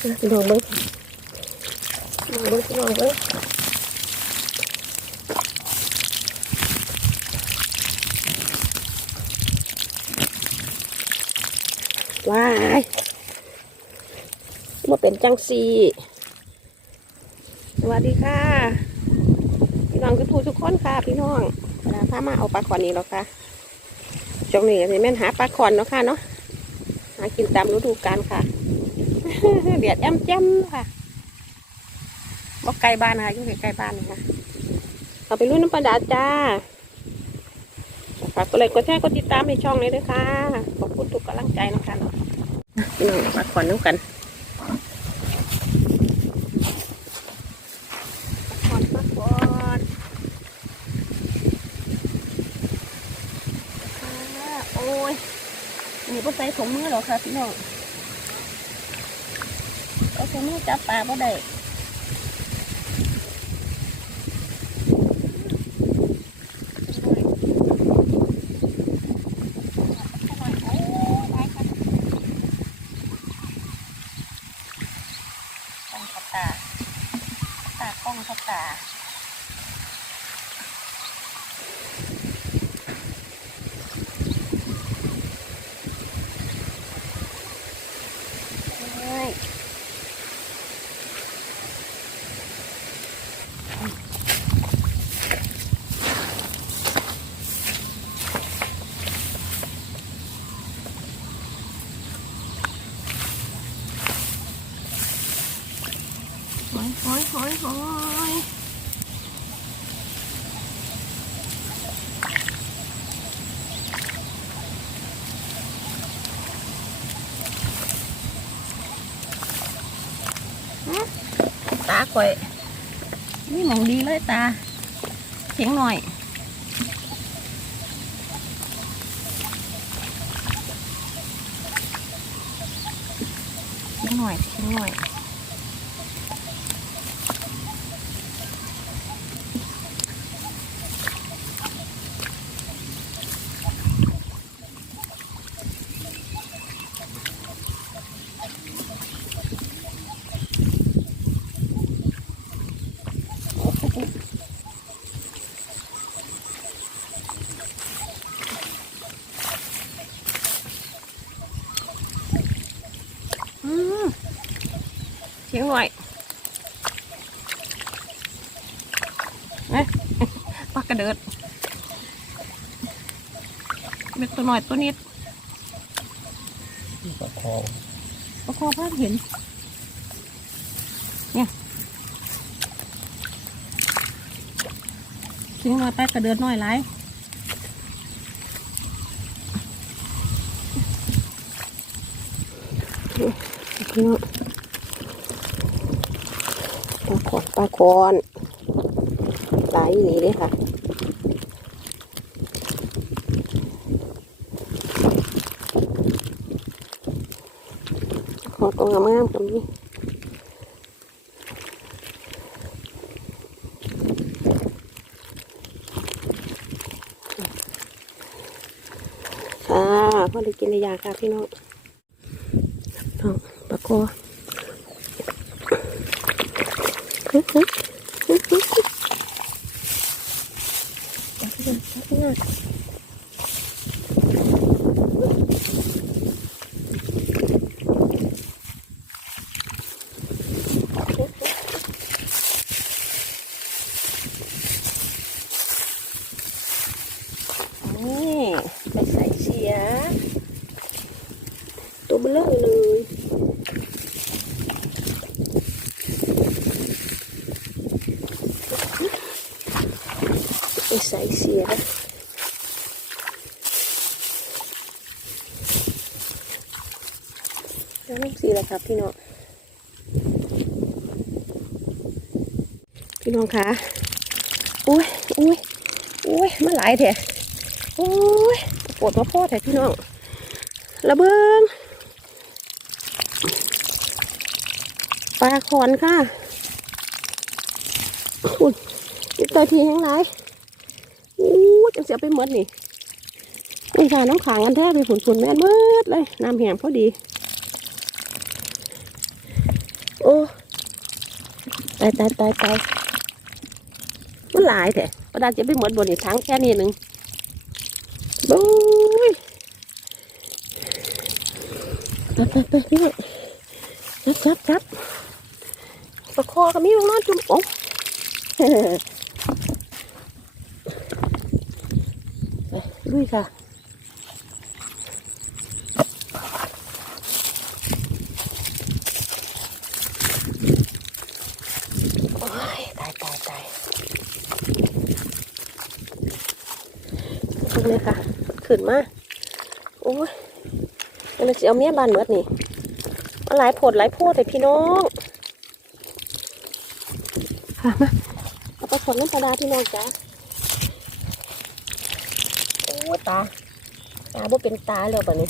พี่น้องเบิ้งพี่น้องเบิ้งพี่น้องเบิ้งว้ายมาเป็นจังสีสวัสดีค่ะ พี่น้องทุกผู้ทุกคนค่ะ พี่น้องเวลาพามาเอาปลาขอนนี้แล้วค่ะช่วงนี้ก็สิแม่นหาปลาขอนเนาะค่ะเนาะหากินตามฤดูกาลค่ะ เดียดแอมแจ่มค่ะบอกไกลบ้านนะคะอยู่ใกล้บ้านนะคะเอาไปรุ่นน้ำปลาดาจ้าฝากกดไลค์กดแชร์กดติดตามในช่องเลยด้วยค่ะ ขอบคุณทุกกำลังใจนะคะพี่น้องมาขอนน้ำกันขอนพอนโอ้ยนี่ก็ใส่ถุงมือหรอคะพี่น้อง เอาถุงมือจับปลาก็ได้กล้องทับตาตากล้องทับตาเฮ้ยหอยหอยหอยหอยฮะตา ข่อยนี่มองดีเลยตาเสียงหน่อยเสียงหน่อยเสียงหน่อย อืมเสียงหน่อยเอ๊ะ ปลากระเดิดเป็นตัวหน่อยตัวนิดปลาคอปลาคอพาดเห็น เนี่ยเสียงหน่อยปลากระเดิดหน่อยไรพี่น้องปลาขอนปลาคอน หลายอยู่นี่เลยค่ะขอตัวงามๆกับนี้ค่ะพอได้กินในยาค่ะพี่น้องน้องปลาคอฮึ Ой, ใสเสียแล้วน้ำสีแล้วครับพี่น้อง พี่น้องคะอุ้ยอุ้ยอุ้ยมันหลายแท้โอ้ยปวดมาพ่อแท้พี่น้องระเบิงปลาขอนค่ะอุ้ยตัวทีทั้งหลาย อู้จังเสียไปหมดนี่นี่ค่ะน้ำขังกันแท้ไปฝุ่นฝุ่นๆแม่นเบิดเลยน้ำแหงพอดี โอ้ตายตายตายตายมันหลายแต่ประดาจะไปหมดบนอีกทั้งแค่นี้หนึ่งบู๊ยไปไปไปพี่จับจับจับประคอก็มีลงนอนจุ่มโอ้ ไป ลุยค่ะโอ้ยตายตายตายตรงนี้ค่ะขึ้นมา โอ้ยมันจะเอาเมียบานเมิดนี่มาหลายโผดหลายโพดเลยพี่น้องค่ะมาเอาไปผลน้ำปลาดาพี่น้องจ้า โอ้ตา ตาบ่เป็นตาแล้วป่ะนี่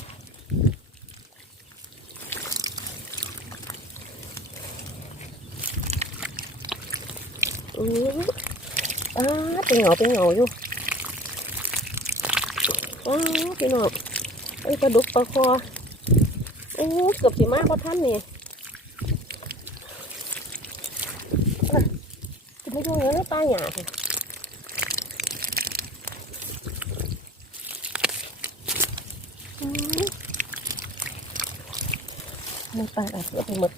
อืออ้าเป็นเหงาเป็นเหงาอยู่อ้าพี่น้องไอ้ปลาดุกปลาคอโอ้เกือบสิมากพอท่านนี่ไม่ดูเงี้ยตาหยาบอือ มันปลาอะไรเกือบไปหมด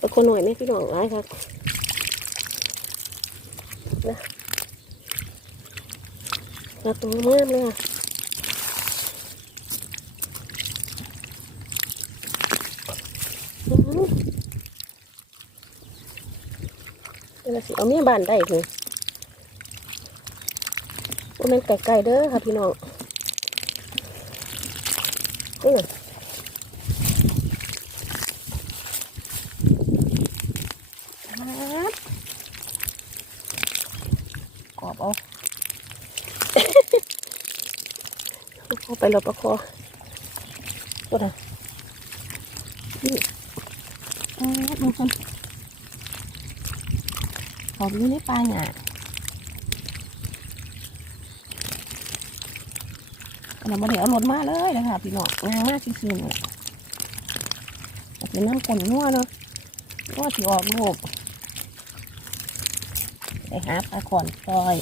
ปลาคนหน่อยไหมพี่น้องร้ายครับปลาตัวงามเลยอะอื้อเดี๋ยวเราสิเอาเมียบ้านได้คือว่ามันไก่ๆเด้อค่ะพี่น้อง ออครับกรอบเอาเข้าไปเราประคอก็ได้นี่เออดูคนขอบอยู่ในปลายหนา เราไม่ได้เอารถมาเลยนะคะพี่น้องงานมากจริงๆเลยเป็นน้ำกลนนัวเนาะนัวที่ออกลูกไปหาปลาขอนซอย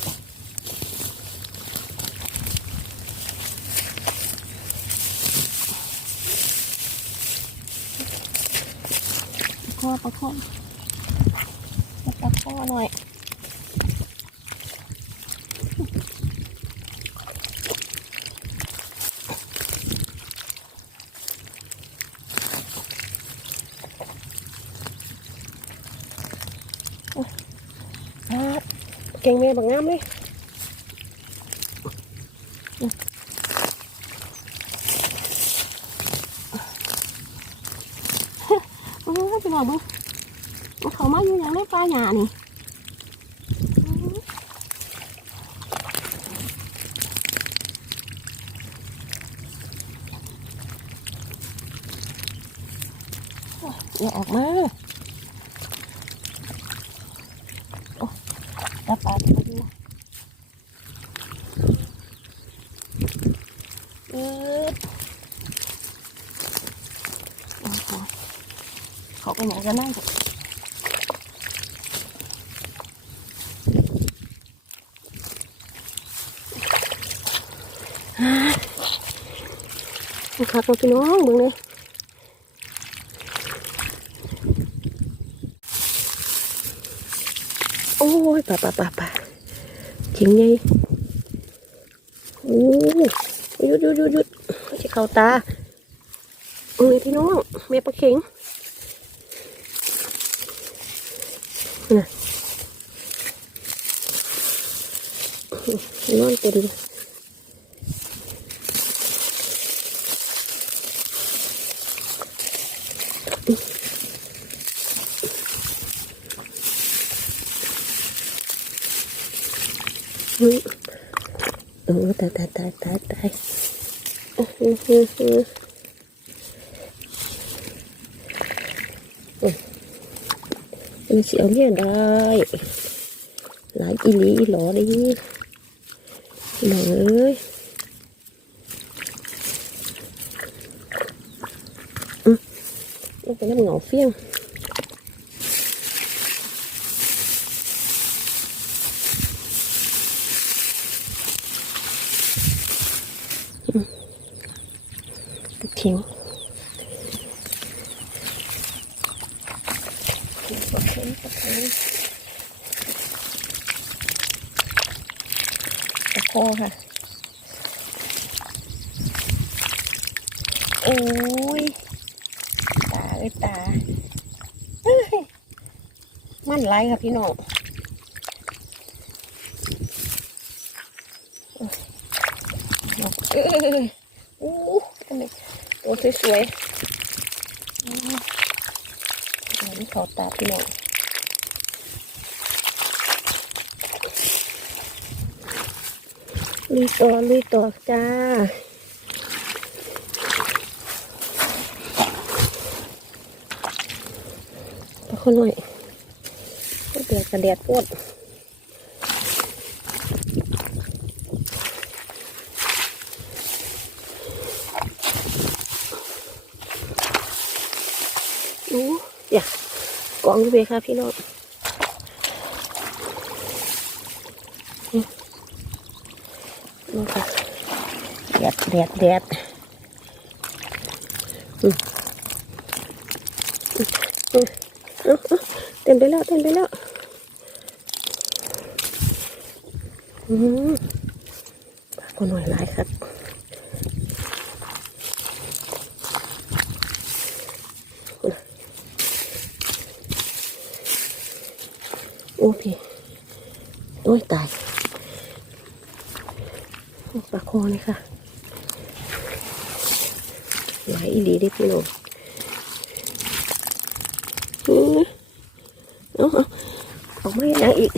คอประคองประคอหน่อยโอ้ยอ่า เก่งแม่บังงามเลยโอ้ยพี่น้องบึงมันเขามาอยู่อย่างในป่าหญ้านี่อย่าออกมาโอ้ ตาปลาจะมาดูเออโอ้โหเขาไปไหนกันนั่งครับพี่น้องเบิ่งเลย โอ้ยป่าป่าป่าป่าจริงไงโอ้ยหยุดหยุดหยุดหยุดจะเข้าตาเอ้ยพี่น้องแม่ปลาเข็งน่ะนอนเต็มเฮ้ ยุโอ้ตายตายตายตายตายโอ้โหมันเสียวเนี่ยได้ หลายอีลีหลอดิหลอเลยอืมต้องไปน้ำเงาเฟี้ยง ตะโคค่ะ โอ้ย ตาเอ้ยตา มันไรค่ะพี่น้องเอ้ยอู้ทำไมตัวสวยๆนนี้เขาตาพี่น้อง ลุยต่อลุยต่อจ้าปลาข้าวหน่อยเดือดกระเดียดปวดโอ้อย่ากองดูเบค่ะพี่น้องนี่นี่ค่ะ แดดแดดแดดอืมอืมอืมเอาเอาเต็มไปแล้วเต็มไปแล้วอืมปลาก็หน่อยหลายครับโอ้พี่โอ้ยตายปลาคอนี่ค่ะ หลายอีหลีเด้พี่น้องอืมเอาเอาออกมาอย่างอีก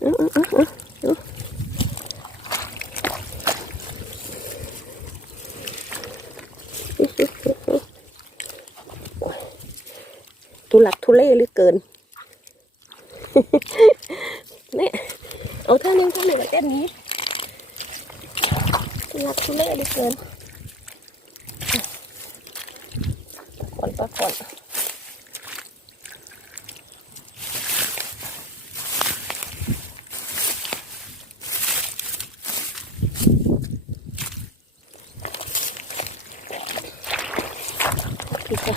เอาเอาเอาเอาเอาทุลักทุเลเหลือเกินเนี่ยเอาท่านึงท่าหนึ่งกับเต้นนี้ทุลักทุเลเหลือเกิน ก่อนปะก่อนพี่ค่ะ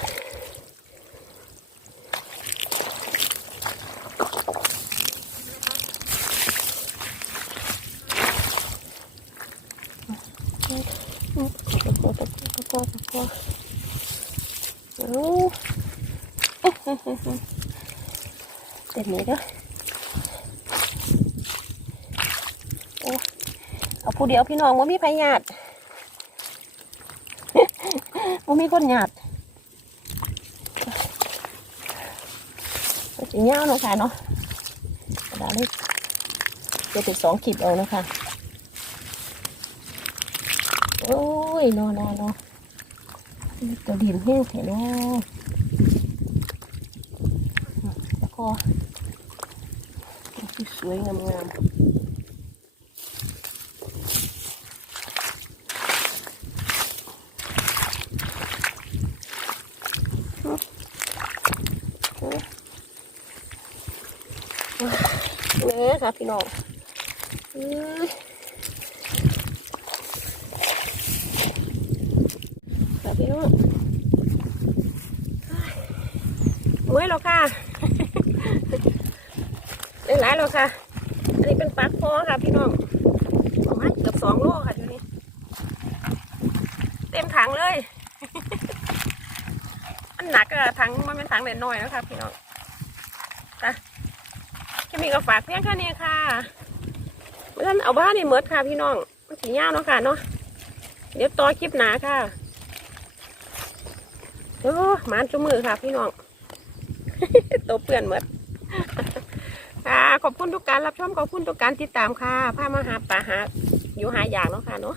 ตะโกตะโกตะโกตะโก เต็มเลยเด้อโอ้เอาผู้เดียวพี่น้องว่ามีพยาธิว่ามีคนหยาดสีเงาเนาะค่ะเนาะกระดาษนี้จะเป็นสองขีดเอานะคะโอ้ยนอนนอนนอนตัวดินแห้งแข็งเนาะ แล้วก็สวยงามๆเนี่ยค่ะพี่น้องอื้อค่ะพี่น้องเมื่อยแล้วค่ะ ได้หลายแล้ว ค่ะ อันนี้เป็นปลาคอค่ะพี่น้องประมาณเกือบสองโลค่ะอยู่นี่เต็มถังเลยมันหนักอะถังมันเป็นถังเล็กน้อยนะคะพี่น้องจ้ะจะมีกระฝากเพียงแค่นี้ค่ะเมื่อท่นเอาบ้านนี่เมิดค่ะพี่น้องมันสียาเนาะค่ะเนาะเดี๋ยวต่อคลิปหนาค่ะโอ้หมานจุมือค่ะพี่น้องตัวเปื่อนเมิด ค่ะขอบคุณทุกการรับชมขอบคุณทุกการติดตามค่ะพามาหาป่าหาอยู่หาอย่างเนาะค่ะเนาะ